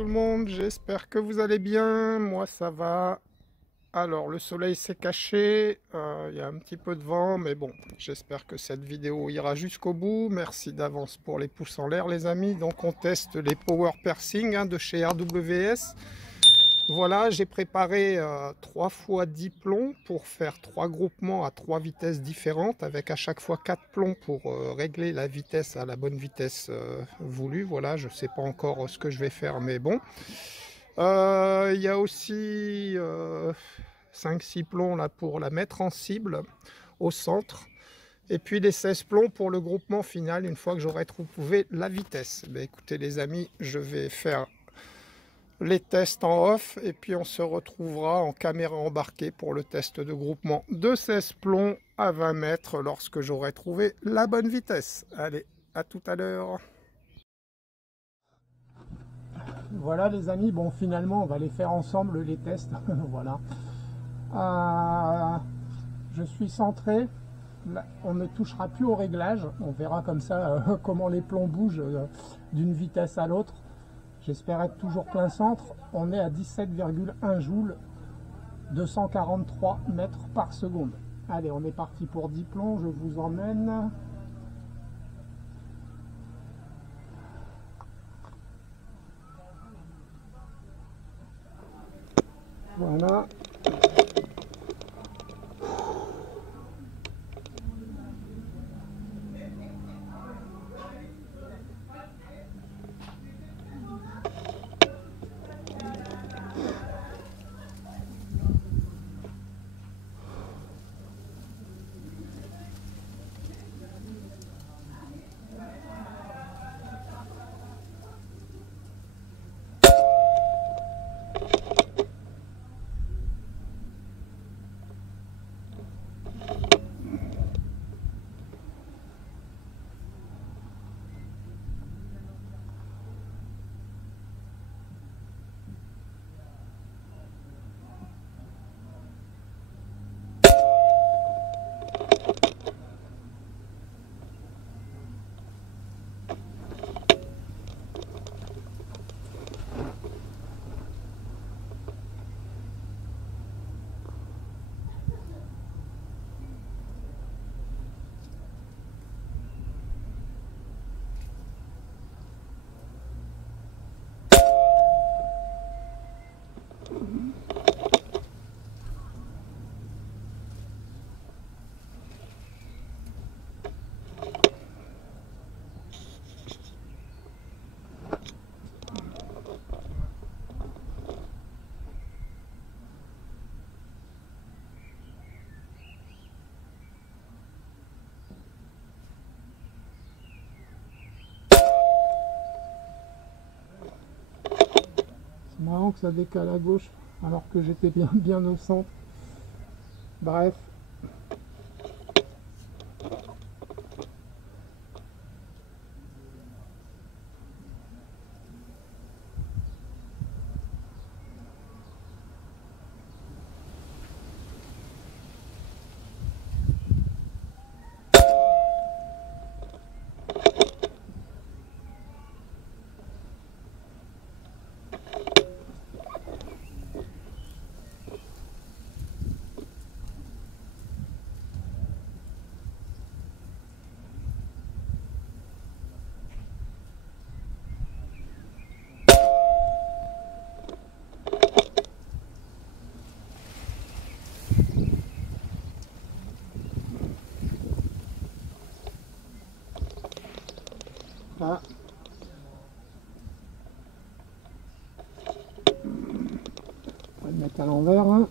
tout le monde, j'espère que vous allez bien, moi ça va. Alors le soleil s'est caché, il y a un petit peu de vent, mais bon, j'espère que cette vidéo ira jusqu'au bout. Merci d'avance pour les pouces en l'air les amis. Donc on teste les Power Piercing de chez RWS. Voilà, j'ai préparé 3 fois 10 plombs pour faire 3 groupements à 3 vitesses différentes, avec à chaque fois 4 plombs pour régler la vitesse à la bonne vitesse voulue. Voilà, je ne sais pas encore ce que je vais faire, mais bon. Il y a aussi 5-6 plombs là pour la mettre en cible au centre. Et puis les 16 plombs pour le groupement final une fois que j'aurai trouvé la vitesse. Ben, écoutez les amis, je vais faire les tests en off et puis on se retrouvera en caméra embarquée pour le test de groupement de 16 plombs à 20 mètres lorsque j'aurai trouvé la bonne vitesse. Allez, à tout à l'heure. Voilà les amis, bon finalement on va les faire ensemble les tests. Voilà. Je suis centré. Là, on ne touchera plus au réglage. On verra comme ça comment les plombs bougent d'une vitesse à l'autre. J'espère être toujours plein centre. On est à 17,1 joules, 243 mètres par seconde. Allez, on est parti pour 10 plombs. Je vous emmène. Voilà. C'est marrant que ça décale à gauche alors que j'étais bien au centre. Bref. Ah. On va le mettre à l'envers. Hein.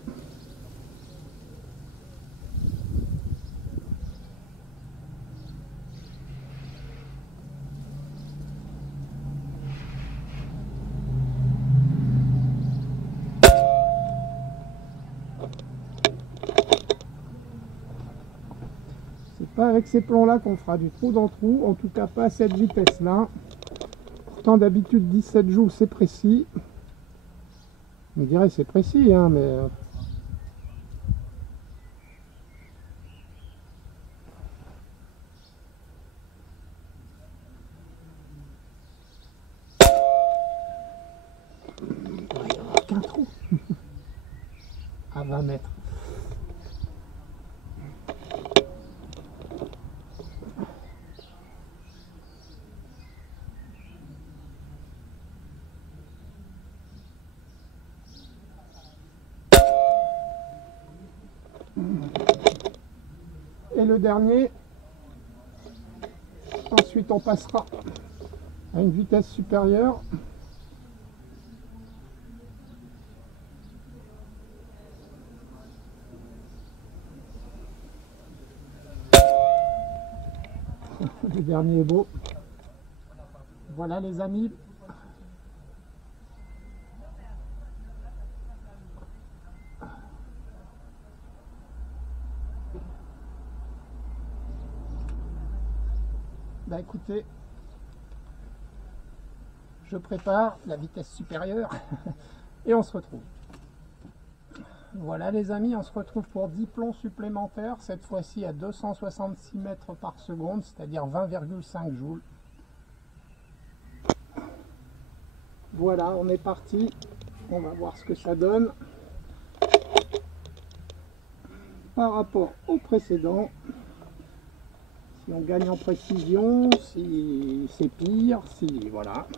C'est pas avec ces plombs là qu'on fera du trou dans trou, en tout cas pas à cette vitesse là. Pourtant d'habitude 17 joules c'est précis. On dirait c'est précis hein, mais à 20 mètres. Et le dernier, ensuite on passera à une vitesse supérieure. Le dernier est beau. Voilà les amis. Bah écoutez, je prépare la vitesse supérieure et on se retrouve. Voilà les amis, on se retrouve pour 10 plombs supplémentaires, cette fois-ci à 266 mètres par seconde, c'est-à-dire 20,5 joules. Voilà, on est parti, on va voir ce que ça donne. Par rapport au précédent, si on gagne en précision, si c'est pire, si voilà.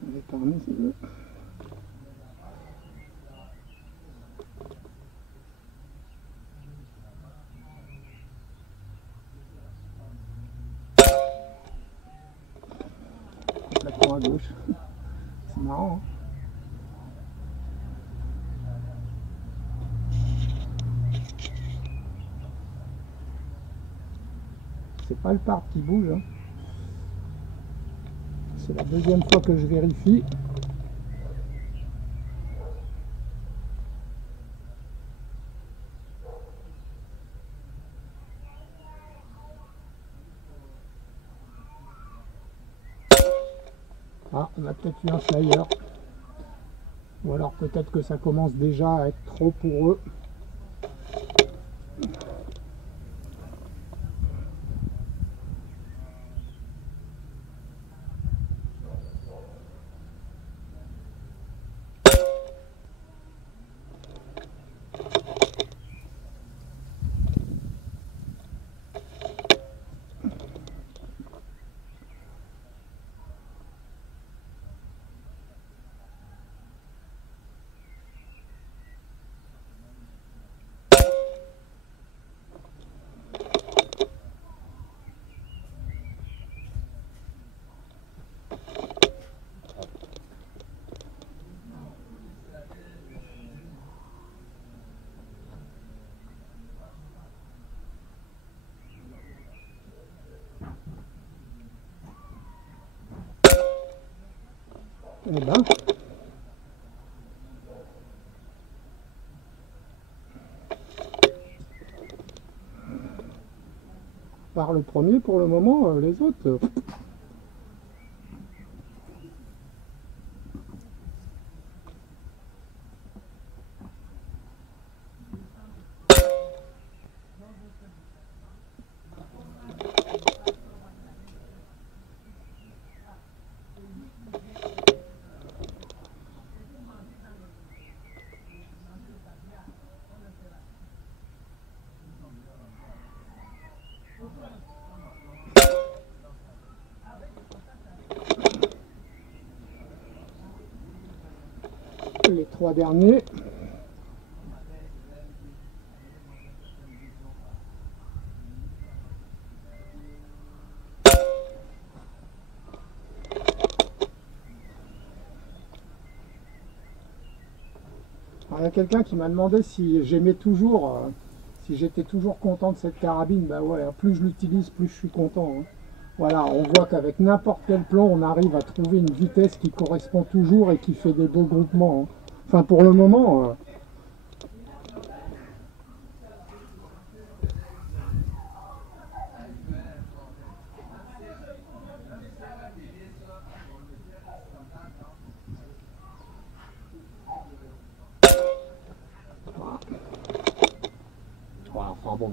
Je vais parmi ces deux. Complètement à gauche. C'est marrant, hein. C'est pas le parc qui bouge, hein. C'est la deuxième fois que je vérifie. Ah, on a peut-être eu un flyer. Ou alors peut-être que ça commence déjà à être trop pour eux. Eh ben, par le premier pour le moment, les autres. Les trois derniers. Il y a quelqu'un qui m'a demandé si j'aimais toujours, si j'étais toujours content de cette carabine. Bah ouais, plus je l'utilise, plus je suis content, hein. Voilà, on voit qu'avec n'importe quel plan, on arrive à trouver une vitesse qui correspond toujours et qui fait des beaux groupements, hein. Enfin, pour le moment... voilà, enfin bon...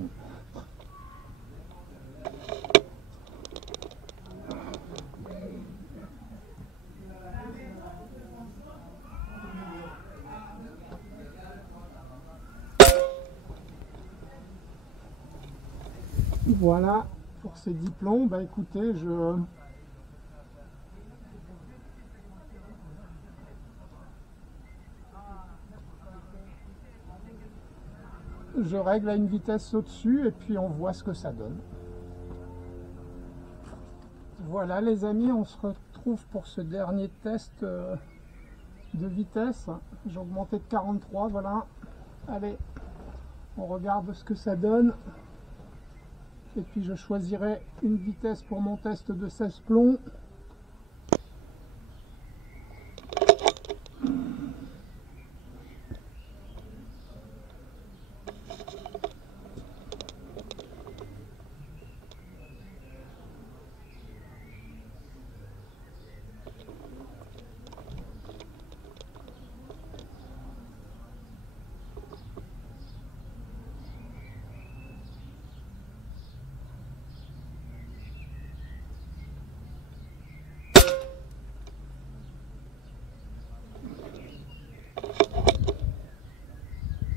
Voilà pour ces 10 plombs. Bah écoutez, je règle à une vitesse au-dessus et puis on voit ce que ça donne. Voilà les amis, on se retrouve pour ce dernier test de vitesse. J'ai augmenté de 43, voilà. Allez, on regarde ce que ça donne. Et puis je choisirai une vitesse pour mon test de 16 plombs.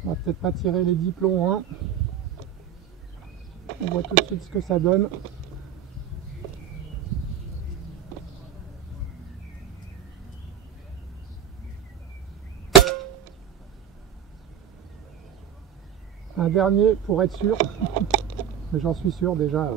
On va peut-être pas tirer les 10 plombs, hein. On voit tout de suite ce que ça donne. Un dernier pour être sûr, mais j'en suis sûr déjà.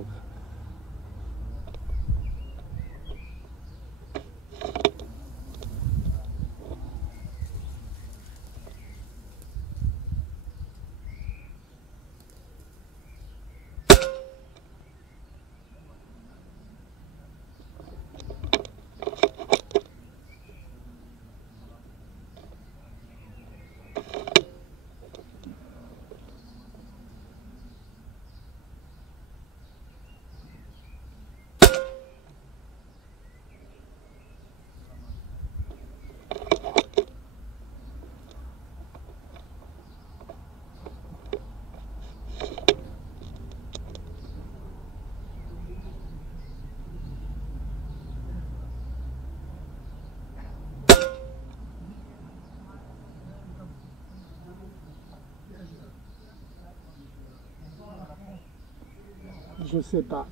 Je sais pas.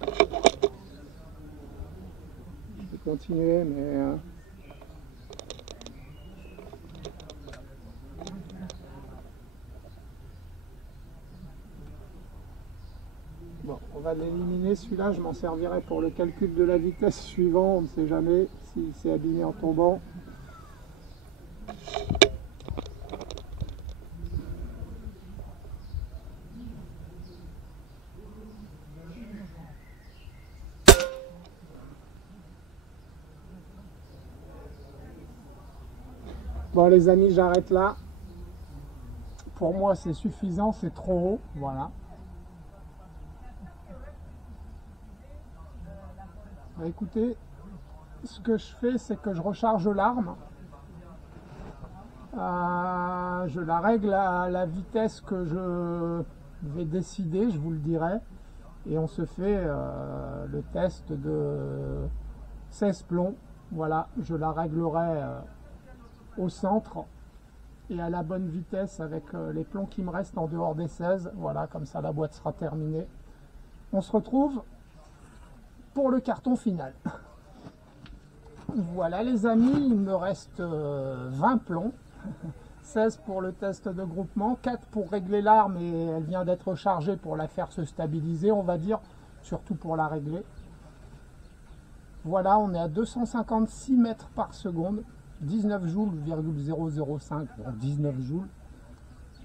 Je vais continuer, mais... Bon, on va l'éliminer, celui-là, je m'en servirai pour le calcul de la vitesse suivant, on ne sait jamais s'il s'est abîmé en tombant. Bon les amis, j'arrête là. Pour moi c'est suffisant, c'est trop haut, voilà. Bah, écoutez, ce que je fais, c'est que je recharge l'arme. Je la règle à la vitesse que je vais décider, je vous le dirai. Et on se fait le test de 16 plombs. Voilà, je la réglerai au centre et à la bonne vitesse avec les plombs qui me restent en dehors des 16. Voilà, comme ça la boîte sera terminée. On se retrouve pour le carton final. Voilà les amis, il me reste 20 plombs. 16 pour le test de groupement, 4 pour régler l'arme et elle vient d'être chargée pour la faire se stabiliser, on va dire, surtout pour la régler. Voilà, on est à 256 mètres par seconde, 19 joules, 0,005, donc 19 joules.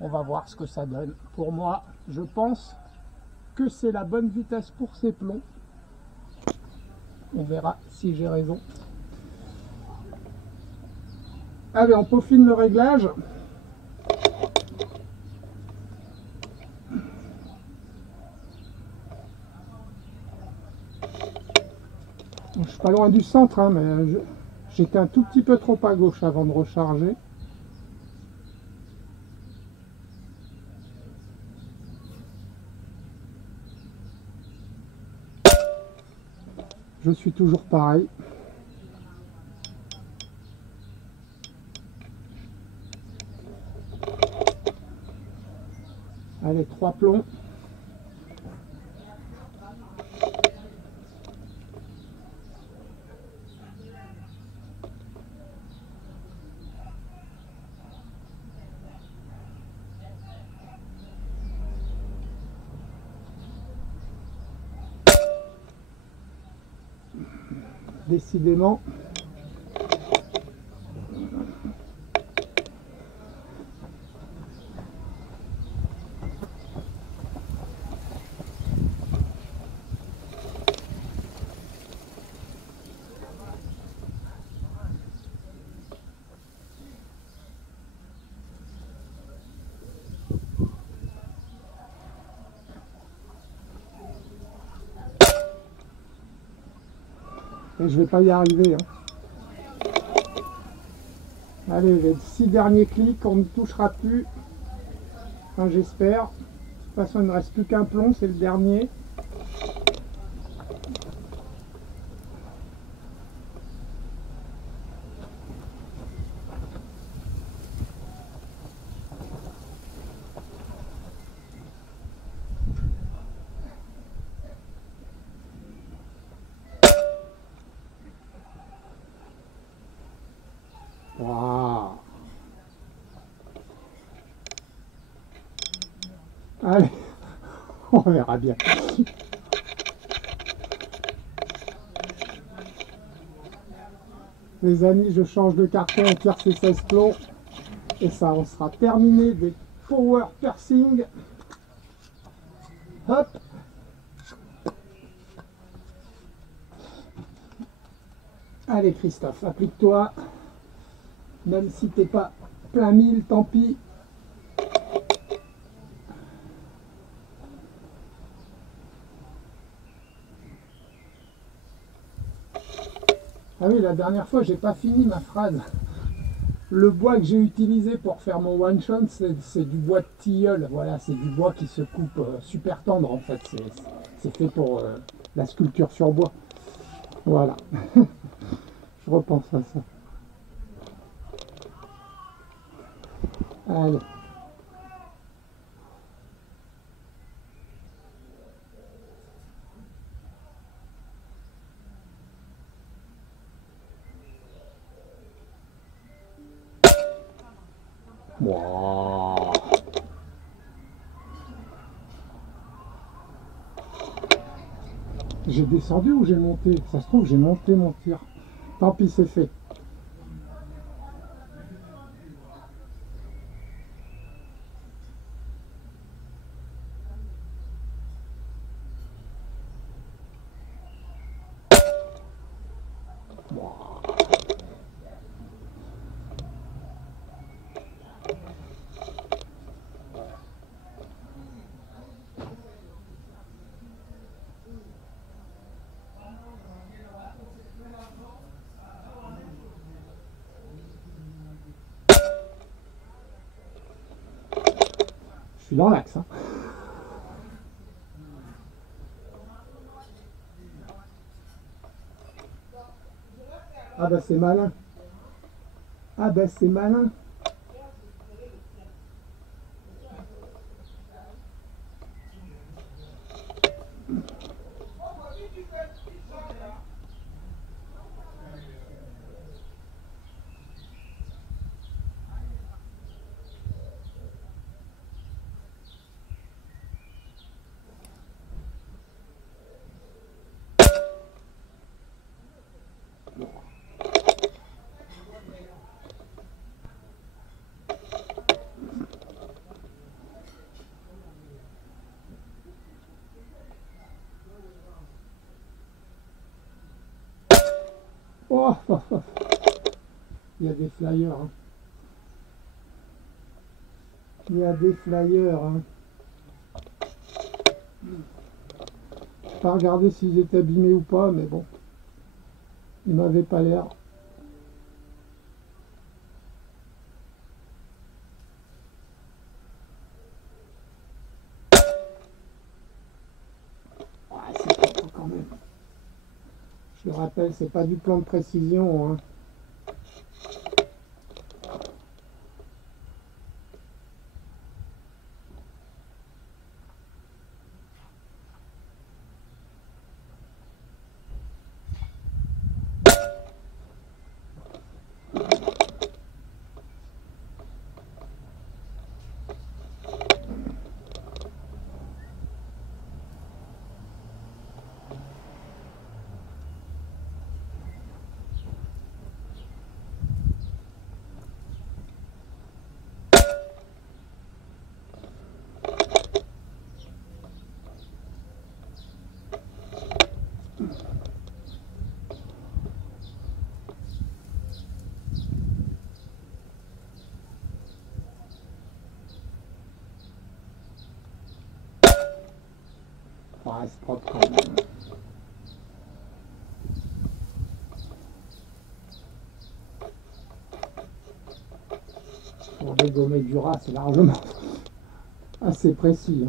On va voir ce que ça donne. Pour moi, je pense que c'est la bonne vitesse pour ces plombs. On verra si j'ai raison. Allez, on peaufine le réglage. Je suis pas loin du centre, hein, mais j'étais un tout petit peu trop à gauche avant de recharger. Je suis toujours pareil. Allez, 3 plombs. décidément. Et je vais pas y arriver. Hein. Allez, les 6 derniers clics, on ne touchera plus. Enfin, j'espère. De toute façon, il ne reste plus qu'un plomb, c'est le dernier. Wow. Allez, on verra bien. Les amis, je change de carton, on tire ces 16 plombs. Et ça, on sera terminé des power piercing. Hop. Allez Christophe, applique-toi. Même si t'es pas plein mille, tant pis. Ah oui, la dernière fois, j'ai pas fini ma phrase. Le bois que j'ai utilisé pour faire mon one shot, c'est du bois de tilleul. Voilà, c'est du bois qui se coupe super tendre en fait. C'est fait pour la sculpture sur bois. Voilà. Je repense à ça. Allez. Wow. J'ai descendu ou j'ai monté? Ça se trouve, j'ai monté mon tir. Tant pis, c'est fait. Je suis dans l'axe. Hein. Ah bah c'est malin. Ah bah c'est malin. Oh, oh, oh. Il y a des flyers. Hein. Il y a des flyers. Hein. Je n'ai pas regardé s'ils étaient abîmés ou pas, mais bon. Ils m'avaient pas l'air. Ouais, c'est propre quand même. Je le rappelle, c'est pas du plan de précision. Hein. reste propre quand même. Pour dégommer du rat, c'est largement assez précis.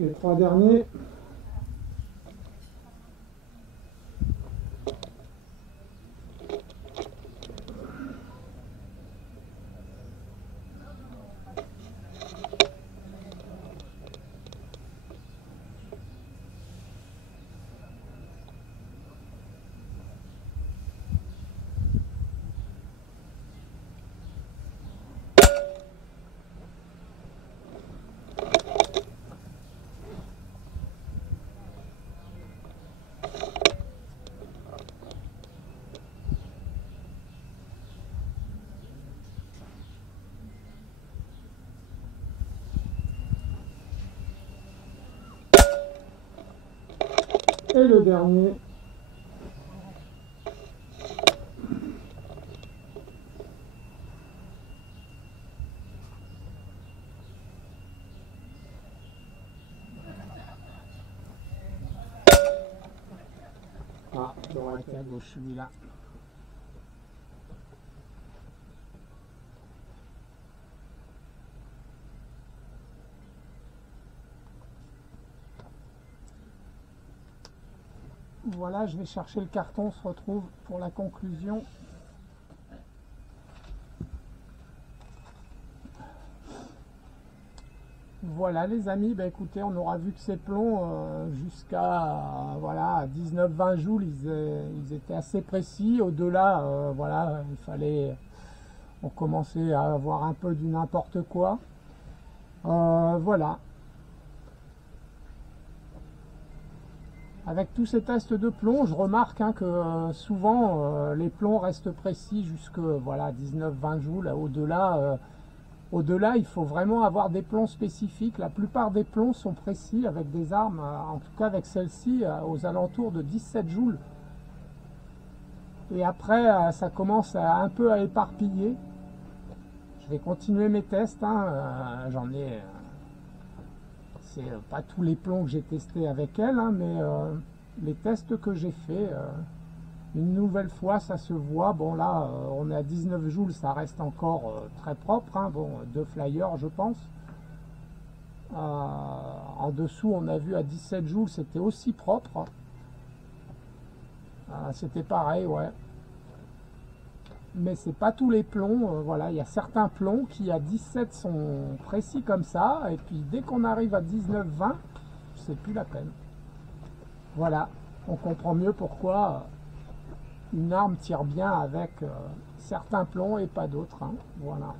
Les 3 derniers. Et le dernier. Ah, il aurait été à gauche celui-là. Voilà, je vais chercher le carton, on se retrouve pour la conclusion. Voilà les amis, bah écoutez, on aura vu que ces plombs jusqu'à voilà, 19-20 joules, ils étaient assez précis. Au-delà, voilà, il fallait, on commençait à avoir un peu du n'importe quoi. Voilà. Avec tous ces tests de plomb, je remarque hein, que souvent les plombs restent précis jusque voilà, 19-20 joules. Au-delà, il faut vraiment avoir des plombs spécifiques. La plupart des plombs sont précis avec des armes, en tout cas avec celle-ci, aux alentours de 17 joules. Et après, ça commence un peu à éparpiller. Je vais continuer mes tests. Hein, j'en ai... c'est pas tous les plombs que j'ai testés avec elle, hein, mais les tests que j'ai fait, une nouvelle fois, ça se voit. Bon là, on est à 19 joules, ça reste encore très propre. Hein, bon, 2 flyers, je pense. En dessous, on a vu à 17 joules, c'était aussi propre. C'était pareil, ouais. Mais c'est pas tous les plombs, voilà, il y a certains plombs qui à 17 sont précis comme ça, et puis dès qu'on arrive à 19-20, c'est plus la peine. Voilà, on comprend mieux pourquoi une arme tire bien avec certains plombs et pas d'autres. Hein. Voilà,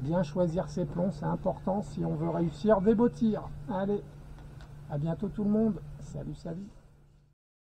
bien choisir ses plombs, c'est important si on veut réussir des beaux tirs. Allez, à bientôt tout le monde, salut salut.